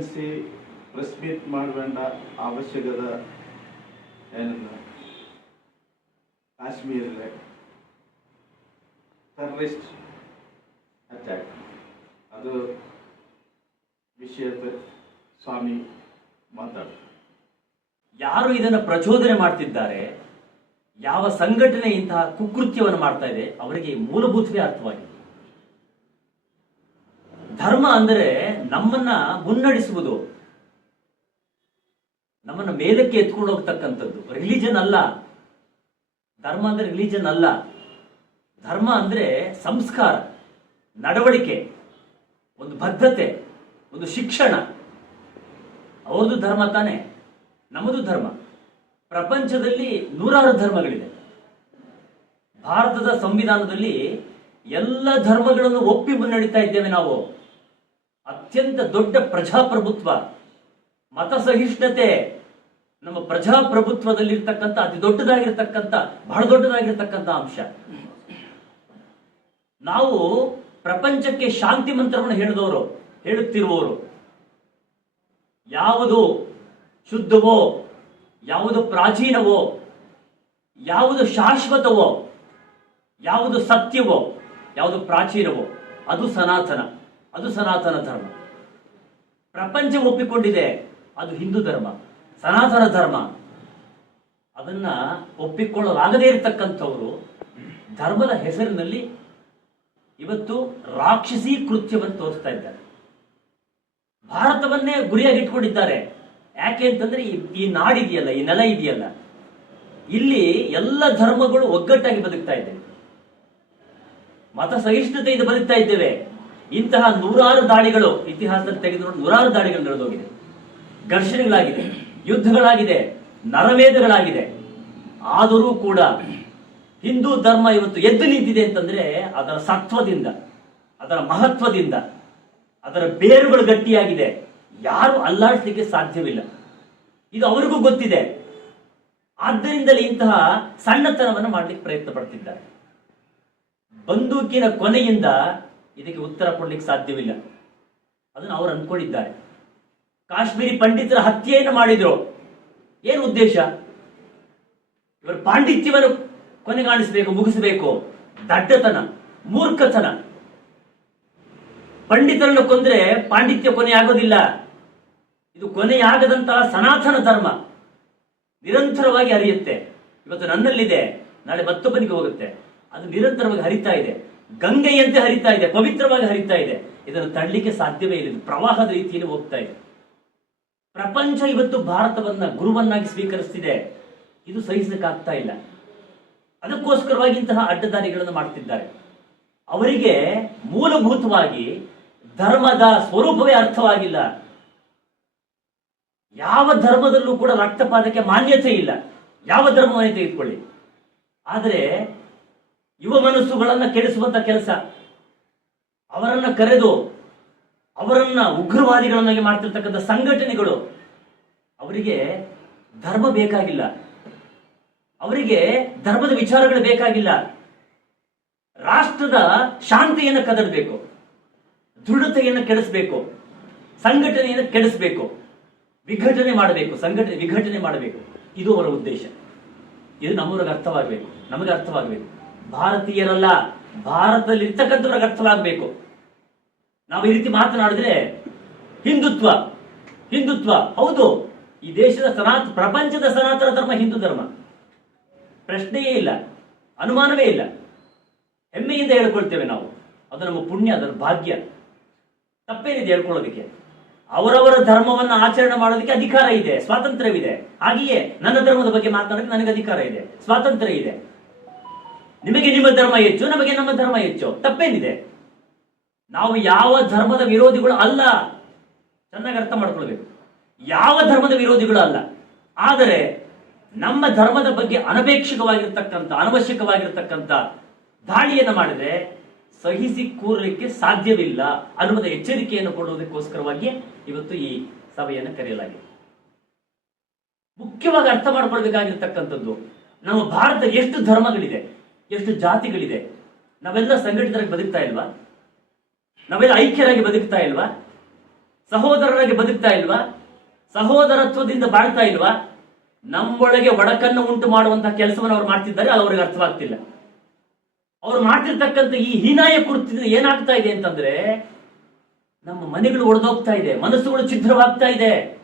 Emergency press meet ಮಾಡಬೇಡ ಅವಶ್ಯಕത ಏನಂದ ಕಾಶ್ಮೀರದಲ್ಲಿ ಟೆರರಿಸ್ಟ್ ಅಟ್ಯಾಕ್ ಅದು ವಿಷಯದ ಸ್ವಾಮಿ ಮಾತಾಡ್ತಾರೆ. ಯಾರು ಇದನ್ನು ಪ್ರಚೋದನೆ ಮಾಡ್ತಿದ್ದಾರೆ, ಯಾವ ಸಂಘಟನೆ ಇಂತಹ ಕುಕೃತ್ಯವನ್ನು ಮಾಡ್ತಾ ಇದೆ ಅವರಿಗೆ ಮೂಲಭೂತವೇ ಅರ್ಥವಾಗಿದೆ. ಧರ್ಮ ಅಂದರೆ ನಮ್ಮನ್ನ ಮುನ್ನಡೆಸುವುದು, ನಮ್ಮನ್ನ ಮೇಲಕ್ಕೆ ಎತ್ಕೊಂಡು ಹೋಗ್ತಕ್ಕಂಥದ್ದು, ರಿಲಿಜನ್ ಅಲ್ಲ. ಧರ್ಮ ಅಂದ್ರೆ ರಿಲಿಜನ್ ಅಲ್ಲ. ಧರ್ಮ ಅಂದ್ರೆ ಸಂಸ್ಕಾರ, ನಡವಳಿಕೆ, ಒಂದು ಬದ್ಧತೆ, ಒಂದು ಶಿಕ್ಷಣ. ಅವ್ರದ್ದು ಧರ್ಮ ತಾನೆ, ನಮ್ಮದು ಧರ್ಮ. ಪ್ರಪಂಚದಲ್ಲಿ ನೂರಾರು ಧರ್ಮಗಳಿದೆ. ಭಾರತದ ಸಂವಿಧಾನದಲ್ಲಿ ಎಲ್ಲ ಧರ್ಮಗಳನ್ನು ಒಪ್ಪಿ ಮುನ್ನಡೀತಾ ಇದ್ದೇವೆ ನಾವು. ಅತ್ಯಂತ ದೊಡ್ಡ ಪ್ರಜಾಪ್ರಭುತ್ವ, ಮತ ಸಹಿಷ್ಣುತೆ ನಮ್ಮ ಪ್ರಜಾಪ್ರಭುತ್ವದಲ್ಲಿರ್ತಕ್ಕಂಥ ಅತಿ ದೊಡ್ಡದಾಗಿರ್ತಕ್ಕಂಥ, ಬಹಳ ದೊಡ್ಡದಾಗಿರ್ತಕ್ಕಂಥ ಅಂಶ. ನಾವು ಪ್ರಪಂಚಕ್ಕೆ ಶಾಂತಿ ಮಂತ್ರವನ್ನು ಹೇಳುತ್ತಿರುವವರು. ಯಾವುದು ಶುದ್ಧವೋ, ಯಾವುದು ಪ್ರಾಚೀನವೋ, ಯಾವುದು ಶಾಶ್ವತವೋ, ಯಾವುದು ಸತ್ಯವೋ, ಯಾವುದು ಪ್ರಾಚೀನವೋ ಅದು ಸನಾತನ, ಅದು ಸನಾತನ ಧರ್ಮ. ಪ್ರಪಂಚ ಒಪ್ಪಿಕೊಂಡಿದೆ ಅದು ಹಿಂದೂ ಧರ್ಮ, ಸನಾತನ ಧರ್ಮ. ಅದನ್ನ ಒಪ್ಪಿಕೊಳ್ಳಲಾಗದೇ ಇರತಕ್ಕಂಥವರು ಧರ್ಮದ ಹೆಸರಿನಲ್ಲಿ ಇವತ್ತು ರಾಕ್ಷಸಿ ಕೃತ್ಯವನ್ನು ತೋರಿಸ್ತಾ ಇದ್ದಾರೆ. ಭಾರತವನ್ನೇ ಗುರಿಯಾಗಿ ಇಟ್ಕೊಂಡಿದ್ದಾರೆ. ಯಾಕೆ ಅಂತಂದ್ರೆ ಈ ನಾಡಿದೆಯಲ್ಲ, ಈ ನೆಲ ಇದೆಯಲ್ಲ, ಇಲ್ಲಿ ಎಲ್ಲ ಧರ್ಮಗಳು ಒಗ್ಗಟ್ಟಾಗಿ ಬದುಕ್ತಾ ಇದ್ದೇವೆ, ಮತ ಸಹಿಷ್ಣುತೆಯಿಂದ ಬದುಕ್ತಾ ಇದ್ದೇವೆ. ಇಂತಹ ನೂರಾರು ದಾಳಿಗಳು ಇತಿಹಾಸದಲ್ಲಿ ತೆಗೆದುಕೊಂಡು ನೂರಾರು ದಾಳಿಗಳು ನಡೆದೋಗಿದೆ, ಘರ್ಷಣೆಗಳಾಗಿದೆ, ಯುದ್ಧಗಳಾಗಿದೆ, ನರಮೇಧಗಳಾಗಿದೆ. ಆದರೂ ಕೂಡ ಹಿಂದೂ ಧರ್ಮ ಇವತ್ತು ಎದ್ದು ನಿಂತಿದೆ ಅಂತಂದ್ರೆ ಅದರ ಸತ್ವದಿಂದ, ಅದರ ಮಹತ್ವದಿಂದ, ಅದರ ಬೇರುಗಳು ಗಟ್ಟಿಯಾಗಿದೆ. ಯಾರು ಅಲ್ಲಾಡಿಸಲಿಕ್ಕೆ ಸಾಧ್ಯವಿಲ್ಲ. ಇದು ಅವರಿಗೂ ಗೊತ್ತಿದೆ. ಆದ್ದರಿಂದಲೇ ಇಂತಹ ಸಣ್ಣತನವನ್ನು ಮಾಡಲಿಕ್ಕೆ ಪ್ರಯತ್ನ ಪಡ್ತಿದ್ದಾರೆ. ಬಂದೂಕಿನ ಕೊನೆಯಿಂದ ಇದಕ್ಕೆ ಉತ್ತರ ಕೊಡ್ಲಿಕ್ಕೆ ಸಾಧ್ಯವಿಲ್ಲ. ಅದನ್ನು ಅವರು ಅಂದ್ಕೊಂಡಿದ್ದಾರೆ. ಕಾಶ್ಮೀರಿ ಪಂಡಿತರ ಹತ್ಯೆಯನ್ನು ಮಾಡಿದ್ರು. ಏನು ಉದ್ದೇಶ? ಇವರು ಪಾಂಡಿತ್ಯವನ್ನು ಕೊನೆಗಾಣಿಸಬೇಕು, ಮುಗಿಸಬೇಕು. ದಡ್ಡತನ, ಮೂರ್ಖತನ. ಪಂಡಿತರನ್ನು ಕೊಂದ್ರೆ ಪಾಂಡಿತ್ಯ ಕೊನೆಯಾಗೋದಿಲ್ಲ. ಇದು ಕೊನೆಯಾಗದಂತಹ ಸನಾತನ ಧರ್ಮ ನಿರಂತರವಾಗಿ ಹರಿಯುತ್ತೆ. ಇವತ್ತು ನನ್ನಲ್ಲಿದೆ, ನಾಳೆ ಮತ್ತೊಬ್ಬನಿಗೆ ಹೋಗುತ್ತೆ. ಅದು ನಿರಂತರವಾಗಿ ಹರಿತಾ ಇದೆ, ಗಂಗೆಯಂತೆ ಹರಿತಾ ಇದೆ, ಪವಿತ್ರವಾಗಿ ಹರಿತಾ ಇದೆ. ಇದನ್ನು ತಳ್ಳಲಿಕ್ಕೆ ಸಾಧ್ಯವೇ ಇಲ್ಲ. ಇದು ಪ್ರವಾಹದ ರೀತಿಯಲ್ಲಿ ಹೋಗ್ತಾ ಇದೆ. ಪ್ರಪಂಚ ಇವತ್ತು ಭಾರತವನ್ನ ಗುರುವನ್ನಾಗಿ ಸ್ವೀಕರಿಸ್ತಿದೆ. ಇದು ಸಹಿಸಲಿಕ್ಕಾಗ್ತಾ ಇಲ್ಲ. ಅದಕ್ಕೋಸ್ಕರವಾಗಿ ಇಂತಹ ಅಡ್ಡದಾರಿಗಳನ್ನು ಮಾಡ್ತಿದ್ದಾರೆ. ಅವರಿಗೆ ಮೂಲಭೂತವಾಗಿ ಧರ್ಮದ ಸ್ವರೂಪವೇ ಅರ್ಥವಾಗಿಲ್ಲ. ಯಾವ ಧರ್ಮದಲ್ಲೂ ಕೂಡ ರಕ್ತಪಾತಕ್ಕೆ ಮಾನ್ಯತೆ ಇಲ್ಲ. ಯಾವ ಧರ್ಮವನ್ನೇ ತೆಗೆದುಕೊಳ್ಳಿ. ಆದರೆ ಯುವ ಮನಸ್ಸುಗಳನ್ನ ಕೆಡಿಸುವಂತ ಕೆಲಸ, ಅವರನ್ನ ಕರೆದು ಅವರನ್ನ ಉಗ್ರವಾದಿಗಳನ್ನಾಗಿ ಮಾಡ್ತಿರ್ತಕ್ಕಂಥ ಸಂಘಟನೆಗಳು, ಅವರಿಗೆ ಧರ್ಮ ಬೇಕಾಗಿಲ್ಲ, ಅವರಿಗೆ ಧರ್ಮದ ವಿಚಾರಗಳು ಬೇಕಾಗಿಲ್ಲ. ರಾಷ್ಟ್ರದ ಶಾಂತಿಯನ್ನು ಕದಡಬೇಕು, ದೃಢತೆಯನ್ನು ಕೆಡಿಸಬೇಕು, ಸಂಘಟನೆಯನ್ನು ಕೆಡಿಸಬೇಕು, ವಿಘಟನೆ ಮಾಡಬೇಕು, ವಿಘಟನೆ ಮಾಡಬೇಕು. ಇದು ಅವರ ಉದ್ದೇಶ. ಇದು ನಮ್ಮವ್ರಿಗೆ ಅರ್ಥವಾಗಬೇಕು, ನಮಗೆ ಅರ್ಥವಾಗಬೇಕು. ಭಾರತೀಯರಲ್ಲ, ಭಾರತದಲ್ಲಿ ಇರ್ತಕ್ಕಂಥವ್ರಿಗೆ ಅರ್ಥವಾಗಬೇಕು. ನಾವು ಈ ರೀತಿ ಮಾತನಾಡಿದ್ರೆ ಹಿಂದುತ್ವ ಹಿಂದುತ್ವ ಹೌದು, ಈ ದೇಶದ ಪ್ರಪಂಚದ ಸನಾತನ ಧರ್ಮ ಹಿಂದೂ ಧರ್ಮ, ಪ್ರಶ್ನೆಯೇ ಇಲ್ಲ, ಅನುಮಾನವೇ ಇಲ್ಲ. ಹೆಮ್ಮೆಯಿಂದ ಹೇಳ್ಕೊಳ್ತೇವೆ ನಾವು. ಅದು ನಮ್ಮ ಪುಣ್ಯ, ಅದರ ಭಾಗ್ಯ. ತಪ್ಪೇನಿದೆ ಹೇಳ್ಕೊಳ್ಳೋದಕ್ಕೆ? ಅವರವರ ಧರ್ಮವನ್ನು ಆಚರಣೆ ಮಾಡೋದಕ್ಕೆ ಅಧಿಕಾರ ಇದೆ, ಸ್ವಾತಂತ್ರ್ಯವಿದೆ. ಹಾಗೆಯೇ ನನ್ನ ಧರ್ಮದ ಬಗ್ಗೆ ಮಾತನಾಡೋಕೆ ನನಗೆ ಅಧಿಕಾರ ಇದೆ, ಸ್ವಾತಂತ್ರ್ಯ ಇದೆ. ನಿಮಗೆ ನಿಮ್ಮ ಧರ್ಮ ಹೆಚ್ಚು, ನಮಗೆ ನಮ್ಮ ಧರ್ಮ ಹೆಚ್ಚು. ತಪ್ಪೇನಿದೆ? ನಾವು ಯಾವ ಧರ್ಮದ ವಿರೋಧಿಗಳು ಅಲ್ಲ, ಚೆನ್ನಾಗಿ ಅರ್ಥ ಮಾಡ್ಕೊಳ್ಬೇಕು. ಯಾವ ಧರ್ಮದ ವಿರೋಧಿಗಳು ಅಲ್ಲ. ಆದರೆ ನಮ್ಮ ಧರ್ಮದ ಬಗ್ಗೆ ಅನವಶ್ಯಕವಾಗಿರ್ತಕ್ಕಂಥ ದಾಳಿಯನ್ನು ಮಾಡಿದ್ರೆ ಸಹಿಸಿ ಕೂರಲಿಕ್ಕೆ ಸಾಧ್ಯವಿಲ್ಲ ಅನ್ನುವುದ ಎಚ್ಚರಿಕೆಯನ್ನು ಕೊಡುವುದಕ್ಕೋಸ್ಕರವಾಗಿ ಇವತ್ತು ಈ ಸಭೆಯನ್ನು ಕರೆಯಲಾಗಿದೆ. ಮುಖ್ಯವಾಗಿ ಅರ್ಥ ಮಾಡ್ಕೊಳ್ಬೇಕಾಗಿರ್ತಕ್ಕಂಥದ್ದು, ನಮ್ಮ ಭಾರತ ಎಷ್ಟು ಧರ್ಮಗಳಿದೆ, ಎಷ್ಟು ಜಾತಿಗಳಿದೆ. ನಾವೆಲ್ಲ ಸಂಘಟಿತರಾಗಿ ಬದುಕ್ತಾ ಇಲ್ವಾ? ನಾವೆಲ್ಲ ಐಕ್ಯರಾಗಿ ಬದುಕ್ತಾ ಇಲ್ವಾ? ಸಹೋದರರಾಗಿ ಬದುಕ್ತಾ ಇಲ್ವಾ? ಸಹೋದರತ್ವದಿಂದ ಬಾಳ್ತಾ ಇಲ್ವಾ? ನಮ್ಮೊಳಗೆ ಒಡಕನ್ನು ಉಂಟು ಮಾಡುವಂತಹ ಕೆಲಸವನ್ನು ಅವ್ರು ಮಾಡ್ತಿದ್ದಾರೆ, ಅದು ಅವ್ರಿಗೆ ಅರ್ಥವಾಗ್ತಿಲ್ಲ. ಅವ್ರು ಮಾಡ್ತಿರ್ತಕ್ಕಂಥ ಈ ಹೀನಾಯ ಕೃತ್ಯದಿಂದ ಏನಾಗ್ತಾ ಇದೆ ಅಂತಂದ್ರೆ, ನಮ್ಮ ಮನೆಗಳು ಒಡೆದೋಗ್ತಾ ಇದೆ, ಮನಸ್ಸುಗಳು ಛಿದ್ರವಾಗ್ತಾ ಇದೆ.